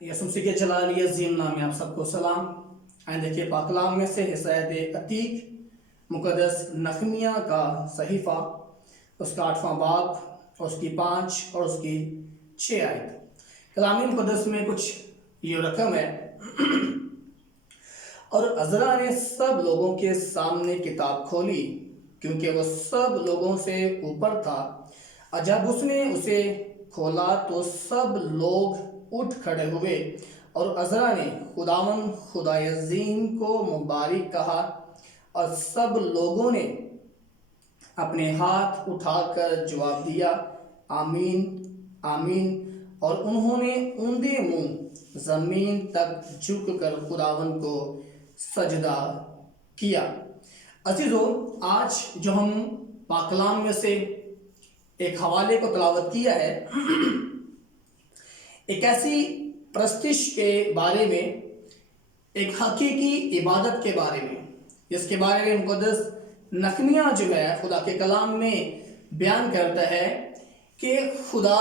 यसुम के जलाली अजीम नाम में आप सबको सलाम। आए देखिए पाक कलाम में से हिसायत अतीक मुकद्दस नहमिया का सहीफ़ा, उसका 8वां बाब और उसकी 5 और उसकी 6 आयत। कलाम मुकद्दस में कुछ ये रकम है। और अज़रा ने सब लोगों के सामने किताब खोली, क्योंकि वह सब लोगों से ऊपर था। और जब उसने उसे खोला तो सब लोग उठ खड़े हुए और अज़रा ने खुदावन खुदाए अज़ीम को मुबारक कहा। और सब लोगों ने अपने हाथ उठाकर जवाब दिया, आमीन आमीन। और उन्होंने ऊंधे मुंह जमीन तक झुककर खुदावन को सजदा किया। अजीजों, आज जो हम पाक कलाम में से एक हवाले को तलावत किया है, एक ऐसी प्रस्तिश के बारे में, एक हकीकी इबादत के बारे में, जिसके बारे में मुकद्दस नहमिया जो है खुदा के कलाम में बयान करता है कि खुदा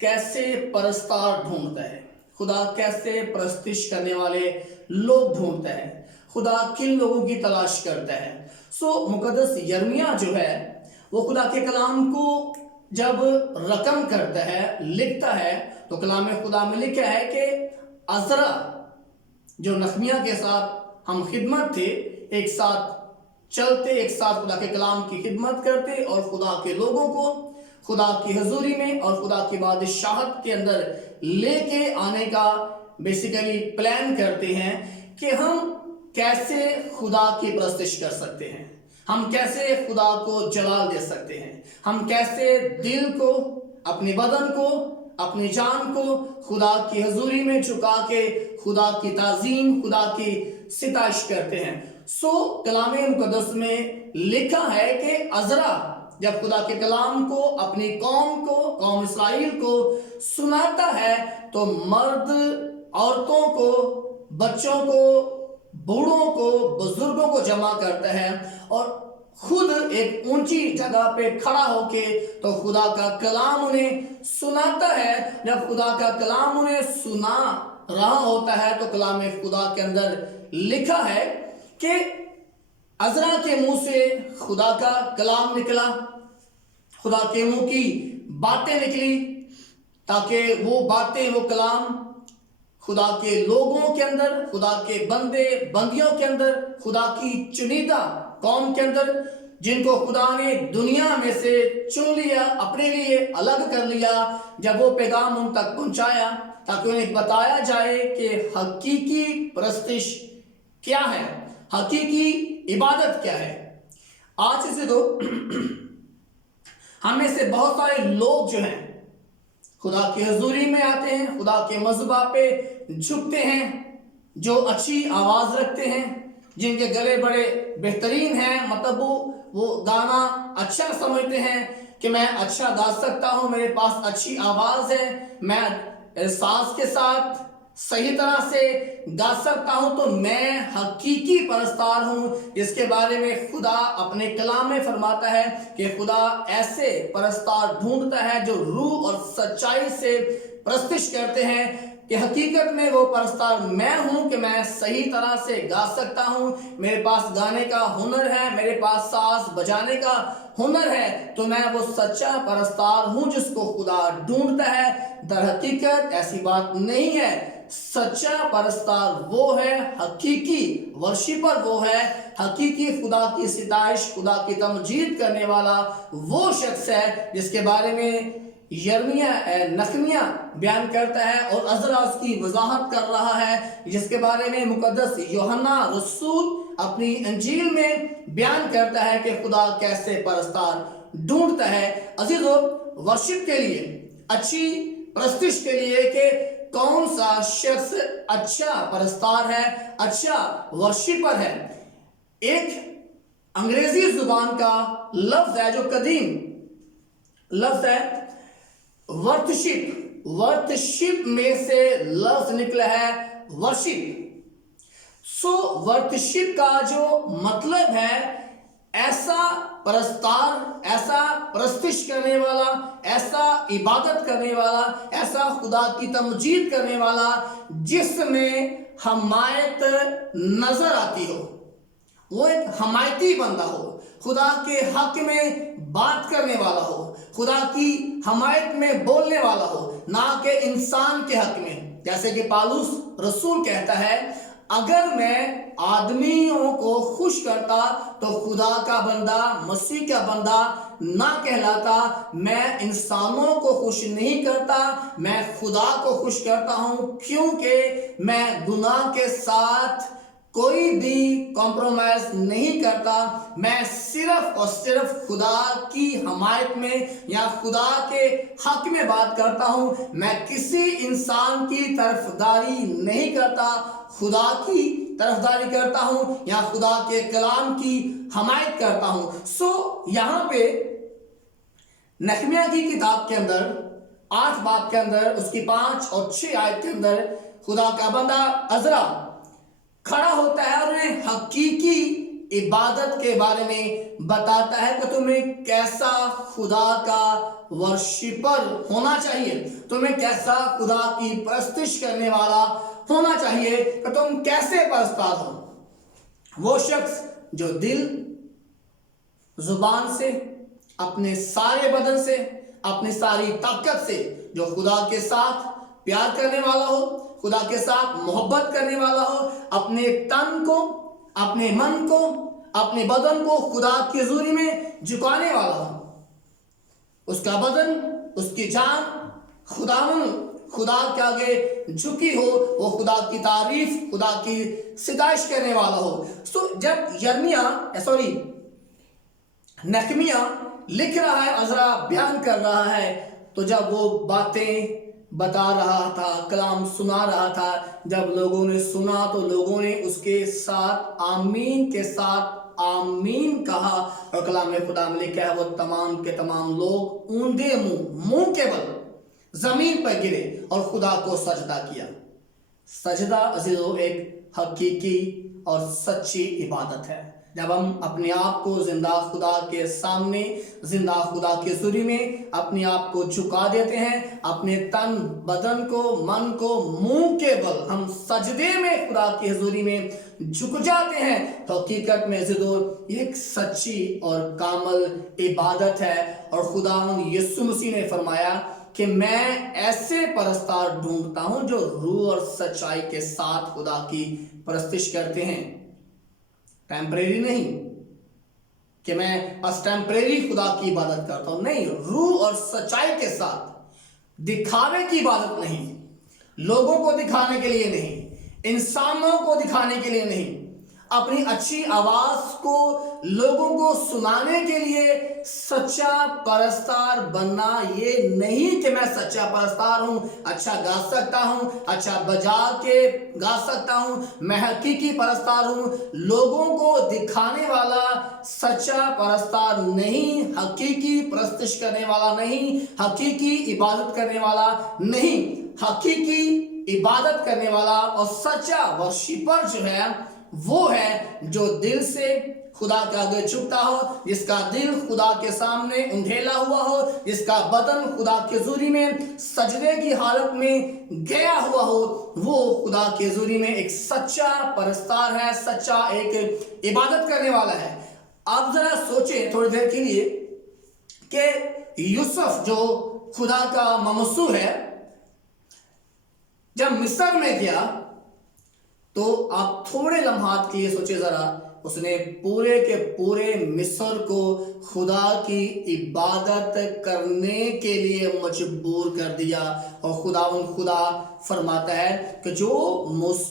कैसे परस्तार ढूंढता है, खुदा कैसे प्रस्तिश करने वाले लोग ढूंढता है, खुदा किन लोगों की तलाश करता है। मुकद्दस यिर्मयाह जो है वो खुदा के कलाम को जब रकम करता है, लिखता है, तो कलाम खुदा में लिखा है कि अज़रा जो नहमिया के साथ हम खिदमत थे, एक साथ चलते, एक साथ खुदा के कलाम की खिदमत करते और खुदा के लोगों को खुदा की हजूरी में और खुदा की बादशाहत के अंदर लेके आने का बेसिकली प्लान करते हैं कि हम कैसे खुदा की प्रस्तिश कर सकते हैं, हम कैसे खुदा को जलाल दे सकते हैं, हम कैसे दिल को, अपने बदन को, अपनी जान को खुदा की हजूरी में झुका के खुदा की ताजीम, खुदा की सिताइश करते हैं। कलाम मुकद्दस में लिखा है कि अज़रा जब खुदा के कलाम को अपनी कौम को, कौम इस्राइल को सुनाता है, तो मर्द औरतों को, बच्चों को, बूढ़ों को, बुजुर्गों को जमा करता है और खुद एक ऊंची जगह पे खड़ा होके तो खुदा का कलाम उन्हें सुनाता है। जब खुदा का कलाम उन्हें सुना रहा होता है तो कलाम खुदा के अंदर लिखा है कि अज़रा के मुंह से खुदा का कलाम निकला, खुदा के मुंह की बातें निकली, ताकि वो बातें, वो कलाम खुदा के लोगों के अंदर, खुदा के बंदे बंदियों के अंदर, खुदा की चुनिंदा कौम के अंदर, जिनको खुदा ने दुनिया में से चुन लिया, अपने लिए अलग कर लिया, जब वो पैगाम उन तक पहुंचाया ताकि उन्हें बताया जाए कि हकीकी प्रस्तिश क्या है, हकीकी इबादत क्या है। आज से तो हमें से बहुत सारे लोग जो हैं खुदा की हजूरी में आते हैं, खुदा के मज़बा पे झुकते हैं, जो अच्छी आवाज़ रखते हैं, जिनके गले बड़े बेहतरीन हैं, मतलब वो गाना अच्छा समझते हैं कि मैं अच्छा गा सकता हूँ, मेरे पास अच्छी आवाज़ है, मैं सांस के साथ सही तरह से गा सकता हूँ, तो मैं हकीकी परस्तार हूँ, जिसके बारे में खुदा अपने कलाम में फरमाता है कि खुदा ऐसे परस्तार ढूंढता है जो रूह और सच्चाई से प्रस्तिश करते हैं कि हकीकत में वो परस्तार मैं हूं, कि मैं सही तरह से गा सकता हूं, मेरे पास गाने का हुनर है, मेरे पास साज बजाने का हुनर है, तो मैं वो सच्चा परस्तार हूं जिसको खुदा ढूंढता है। दर हकीकत ऐसी बात नहीं है। सच्चा परस्तार वो है, हकीकी वर्शिपर वो है, हकीकी खुदा की सिताइश, खुदा की तमजीद करने वाला वो शख्स है जिसके बारे में नहमिया बयान करता है और अज़रा उसकी वजाहत कर रहा है, जिसके बारे में मुकद्दस यूहन्ना रसूल अपनी इंजील में बयान करता है कि खुदा कैसे परस्तार ढूंढता है। अजीजों, वर्शिप के लिए, अच्छी प्रस्तिश के लिए कि कौन सा शख्स अच्छा परस्तार है, अच्छा वर्शिपर है, एक अंग्रेजी जुबान का लफ्ज है जो कदीम लफ्ज है वर्शिप, वर्शिप में से लफ्ज निकला है वर्शिप। वर्शिप का जो मतलब है ایسا پرستار، ایسا پرستش کرنے والا، ایسا عبادت کرنے والا، ایسا خدا کی تمجید کرنے والا جس میں حمایت نظر آتی ہو، وہ ایک حمایتی بندہ ہو، خدا کے حق میں بات کرنے والا ہو، خدا کی حمایت میں بولنے والا ہو، نہ کہ انسان کے حق میں۔ جیسے کہ پالوس رسول کہتا ہے، اگر میں آدمیوں کو خوش کرتا تو خدا کا بندہ، مسیح کا بندہ نہ کہلاتا۔ میں انسانوں کو خوش نہیں کرتا، میں خدا کو خوش کرتا ہوں، کیونکہ میں گناہ کے ساتھ کوئی بھی کمپرومائز نہیں کرتا۔ میں صرف اور صرف خدا کی حمایت میں یا خدا کے حق میں بات کرتا ہوں۔ میں کسی انسان کی طرفداری نہیں کرتا، خدا کی طرفداری کرتا ہوں یا خدا کے کلام کی حمایت کرتا ہوں۔ یہاں پہ نحمیہ کی کتاب کے اندر 8 باب کے اندر اس کی 5 اور 6 آیت کے اندر خدا کا بندہ عزرا کھڑا ہوتا ہے اور انہیں حقیقی عبادت کے بارے میں بتاتا ہے کہ تمہیں کیسا خدا کا ورشپر ہونا چاہیے، تمہیں کیسا خدا کی پرستش کرنے والا ہونا چاہیے، کہ تم کیسے پرستار ہو۔ وہ شخص جو دل، زبان سے، اپنے سارے بدن سے، اپنی ساری طاقت سے جو خدا کے ساتھ پیار کرنے والا ہو، خدا کے ساتھ محبت کرنے والا ہو، اپنے تن کو، اپنے من کو، اپنے بدن کو خدا کی حضوری میں جھکانے والا ہو، اس کا بدن، اس کی جان خدا کے آگے جھکی ہو، وہ خدا کی تعریف، خدا کی ستائش کرنے والا ہو۔ جب نحمیہ لکھ رہا ہے، عزرا بیان کر رہا ہے، تو جب وہ باتیں بتا رہا تھا، کلام سنا رہا تھا، جب لوگوں نے سنا تو لوگوں نے اس کے ساتھ آمین کے ساتھ آمین کہا، اور کلام خدا میں لکھا ہے وہ تمام کے تمام لوگ اوندے منہ کے بل زمین پر گرے اور خدا کو سجدہ کیا۔ سجدہ عزیزو ایک حقیقی اور سچی عبادت ہے، جب ہم اپنے آپ کو زندہ خدا کے سامنے، زندہ خدا کے حضوری میں اپنے آپ کو جھکا دیتے ہیں، اپنے تن، بدن کو، من کو، منہ کے بل ہم سجدے میں خدا کی حضوری میں جھک جاتے ہیں، تو حقیقت میں ایک سچی اور کامل عبادت ہے۔ اور خداوند یسوع مسیح نے فرمایا کہ میں ایسے پرستار ڈھونڈتا ہوں جو روح اور سچائی کے ساتھ خدا کی پرستش کرتے ہیں، ٹیمپریری نہیں کہ میں بس ٹیمپریری خدا کی عبادت کرتا ہوں، نہیں، روح اور سچائی کے ساتھ، دکھاوے کی عبادت نہیں، لوگوں کو دکھانے کے لیے نہیں، انسانوں کو دکھانے کے لیے نہیں، اپنی اچھی آواز کو لوگوں کو سنانے کے لیے سچا پرستار بننا یہ نہیں کہ میں سچا پرستار ہوں، اچھا گا سکتا ہوں، اچھا بجا کے گا سکتا ہوں، میں حقیقی پرستار ہوں۔ لوگوں کو دکھانے والا سچا پرستار نہیں، حقیقی پرستش کرنے والا نہیں، حقیقی عبادت کرنے والا نہیں۔ حقیقی عبادت کرنے والا اور سچا ورشپر جو ہے وہ ہے جو دل سے خدا کے آگے جھکتا ہو، جس کا دل خدا کے سامنے اندھیلا ہوا ہو، جس کا بدن خدا کی حضوری میں سجدے کی حالت میں گیا ہوا ہو، وہ خدا کی حضوری میں ایک سچا پرستار ہے، سچا ایک عبادت کرنے والا ہے۔ آپ ذرا سوچیں تھوڑی دیر کے لیے کہ یوسف جو خدا کا ممسو ہے، جب مصر میں گیا تو آپ تھوڑے لمحات کے لیے سوچے ذرا، اس نے پورے کے پورے مصر کو خدا کی عبادت کرنے کے لیے مجبور کر دیا، اور خدا فرماتا ہے کہ جو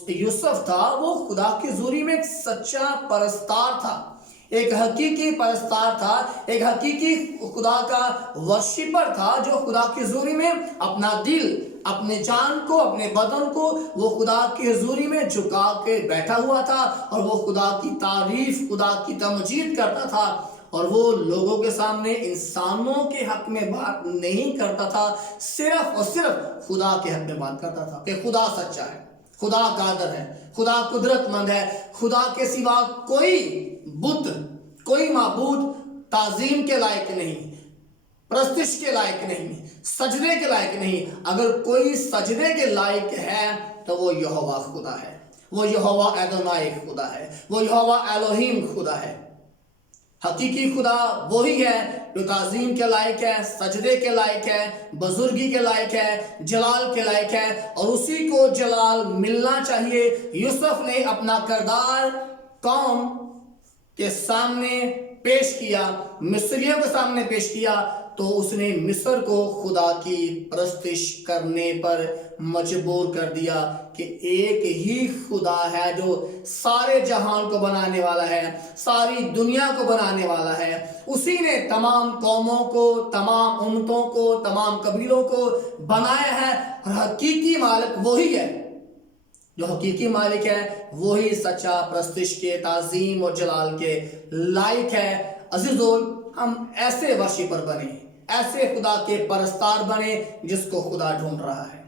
یوسف تھا وہ خدا کی حضوری میں ایک سچا پرستار تھا، ایک حقیقی پرستار تھا، ایک حقیقی خدا کا ورشپر تھا، جو خدا کی حضوری میں اپنا دل، اپنے جان کو، اپنے بدن کو وہ خدا کی حضوری میں جھکا کے بیٹھا ہوا تھا، اور وہ خدا کی تعریف، خدا کی تمجید کرتا تھا، اور وہ لوگوں کے سامنے انسانوں کے حق میں بات نہیں کرتا تھا، صرف اور صرف خدا کے حق میں بات کرتا تھا کہ خدا سچا ہے، خدا قادر ہے، خدا قدرت مند ہے، خدا کے سوا کوئی بت، कोई माबूद ताजीम के लायक नहीं, प्रस्तिश के लायक नहीं, सजदे के लायक नहीं। अगर कोई सजदे के लायक है तो वो यहोवा खुदा है, वो यहोवा एदोनाई खुदा है, वो यहोवा एलोहीम खुदा है। हकीकी खुदा वही है जो ताजीम के लायक है, सजदे के लायक है, बुजुर्गी के लायक है, जलाल के लायक है, और उसी को जलाल मिलना चाहिए। यूसुफ ने अपना किरदार कौम के सामने पेश किया, मिस्रियों के सामने पेश किया, तो उसने मिस्र को खुदा की परस्तिश करने पर मजबूर कर दिया कि एक ही खुदा है जो सारे जहान को बनाने वाला है, सारी दुनिया को बनाने वाला है। उसी ने तमाम कौमों को, तमाम उम्मतों को, तमाम कबीलों को बनाया है, और हकीकी मालिक वही है। जो हकीकी मालिक है वही सच्चा परस्तिश के, ताजीम और जलाल के लायक है। अजीजों, हम ऐसे वर्शिपर बने, ऐसे खुदा के परस्तार बने जिसको खुदा ढूंढ रहा है,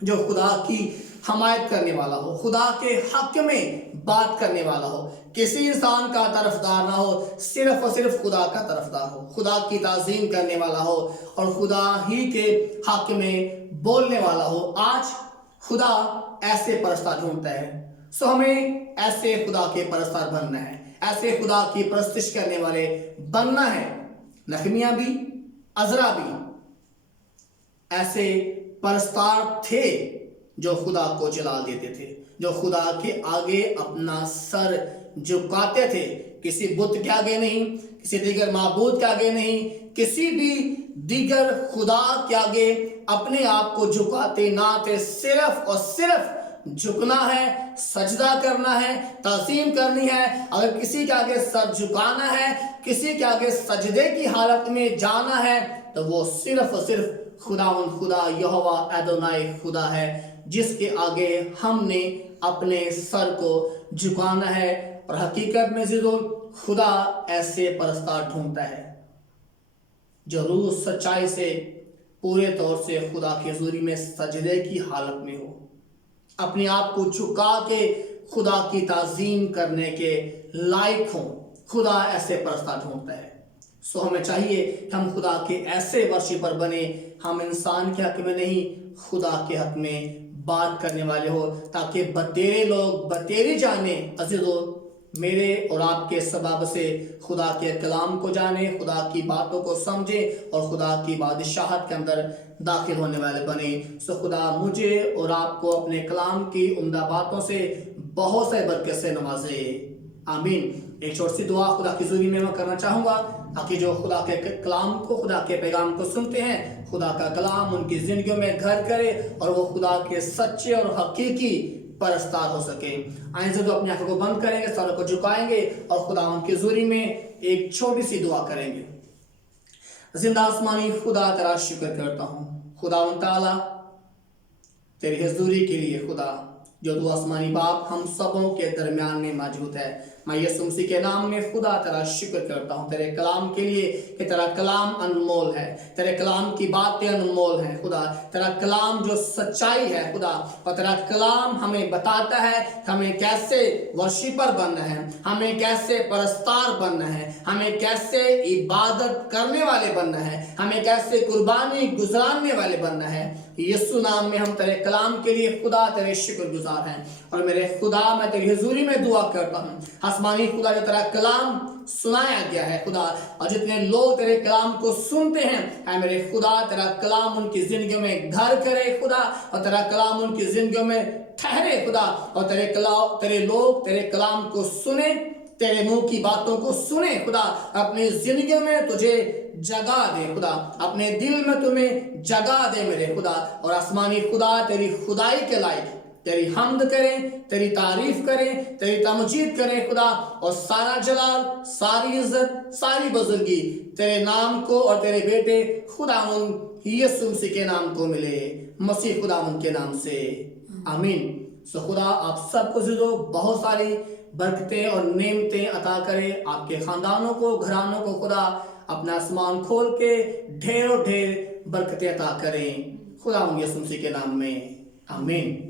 जो खुदा की हमायत करने वाला हो, खुदा के हक में बात करने वाला हो, किसी इंसान का तरफदार ना हो, सिर्फ और सिर्फ खुदा का तरफदार हो, खुदा की ताजीम करने वाला हो और खुदा ही के हक में बोलने वाला हो। आज खुदा ऐसे परस्तार ढूंढता है। सो हमें ऐसे खुदा के परस्तार बनना है, ऐसे खुदा की परस्तिश करने वाले बनना है। नहमियाह भी, अज़रा भी ऐसे परस्तार थे जो खुदा को जलाल देते थे, जो खुदा के आगे अपना सर झुकाते थे, किसी बुत के आगे नहीं, किसी दीगर माबूद के आगे नहीं, किसी भी दीगर खुदा के आगे अपने आप को झुकाते ना थे। सिर्फ और सिर्फ झुकना है, सजदा करना है, ताज़ीम करनी है। अगर किसी के आगे सर झुकाना है, किसी के आगे सजदे की हालत में जाना है, तो वो सिर्फ और सिर्फ खुदा यहोवा एदोनाई खुदा है, जिसके आगे हमने अपने सर को झुकाना है। और हकीकत में ज़िदो खुदा ऐसे परस्तार ढूंढता है जो रूह सच्चाई से पूरे तौर से खुदा की हुज़ूरी में सजदे की हालत में हो, अपने आप को झुका के खुदा की ताज़ीम करने के लायक हों। खुदा ऐसे परस्तार ढूंढता है। सो हमें चाहिए कि हम खुदा के ऐसे वर्शिपर बने, हम इंसान के हक में नहीं, खुदा के हक में बात करने वाले हो, ताकि बतेरे लोग बतेरी जाने। अज़ीज़ों, मेरे और आपके सबब से खुदा के कलाम को जाने, खुदा की बातों को समझे और खुदा की बादशाहत के अंदर दाखिल होने वाले बने। सो खुदा मुझे और आपको अपने कलाम की उम्दा बातों से बहुत से बरकत से नवाजे। आमीन। एक छोटी सी दुआ खुदा की हुज़ूरी में मैं करना चाहूँगा, ताकि जो खुदा के कलाम को, खुदा के पैगाम को सुनते हैं, खुदा का कलाम उनकी ज़िंदगियों में घर करे और वो खुदा के सच्चे और हकीकी परस्तार हो सके। आइए तो अपनी आंखों को बंद करेंगे, सर को झुकाएंगे और खुदा उनकी हुज़ूरी में एक छोटी सी दुआ करेंगे। जिंदा आसमानी खुदा तेरा शुक्र करता हूँ, खुदा ताला तेरी हुज़ूरी के लिए, खुदा जो तू आसमानी बाप हम सबों के दरमियान में मौजूद है। मैं यीशु मसीह के नाम में खुदा तेरा शुक्र करता हूँ तेरे कलाम के लिए कि तेरा कलाम अनमोल है, तेरे कलाम की बातें अनमोल हैं खुदा, तेरा कलाम जो सच्चाई है खुदा, और तेरा कलाम हमें बताता है हमें कैसे वर्शिपर बनना है, हमें कैसे परस्तार बनना है, हमें कैसे इबादत करने वाले बनना है, हमें कैसे कुर्बानी गुजारने वाले बनना है। यीशु नाम में हम तेरे कलाम के लिए खुदा तेरे शुक्रगुजार हैं। और मेरे खुदा मैं तेरी हुज़ूरी में दुआ करता हूँ, आसमानी खुदा जो तेरा कलाम सुनाया गया है खुदा, और जितने लोग तेरे कलाम को सुनते हैं, ऐ मेरे खुदा तेरा कलाम उनकी जिंदगियों में घर करे खुदा, और तेरा कलाम उनकी जिंदगियों में ठहरे खुदा, और तेरे लोग तेरे कलाम को सुने, तेरे मुंह की बातों को सुने खुदा, अपनी जिंदगी में तुझे जगा दे खुदा, अपने दिल में तुम्हें जगा दे मेरे खुदा। और आसमानी खुदा तेरी खुदाई के लायक तेरी हम्द करें, तेरी तारीफ करें, तेरी तमजीद करें खुदा, और सारा जलाल, सारी इज्जत, सारी बुजुर्गी तेरे नाम को और तेरे बेटे खुदावन यीशु मसीह के नाम को मिले, मसीह खुदावन के नाम से, आमीन। सो खुदा आप सबको जो बहुत सारी बरकतें और नेमतें अता करे, आपके खानदानों को, घरानों को खुदा अपना आसमान खोल के ढेरों ढेर बरकतें अता करें खुदा यीशु मसीह के नाम में, आमीन।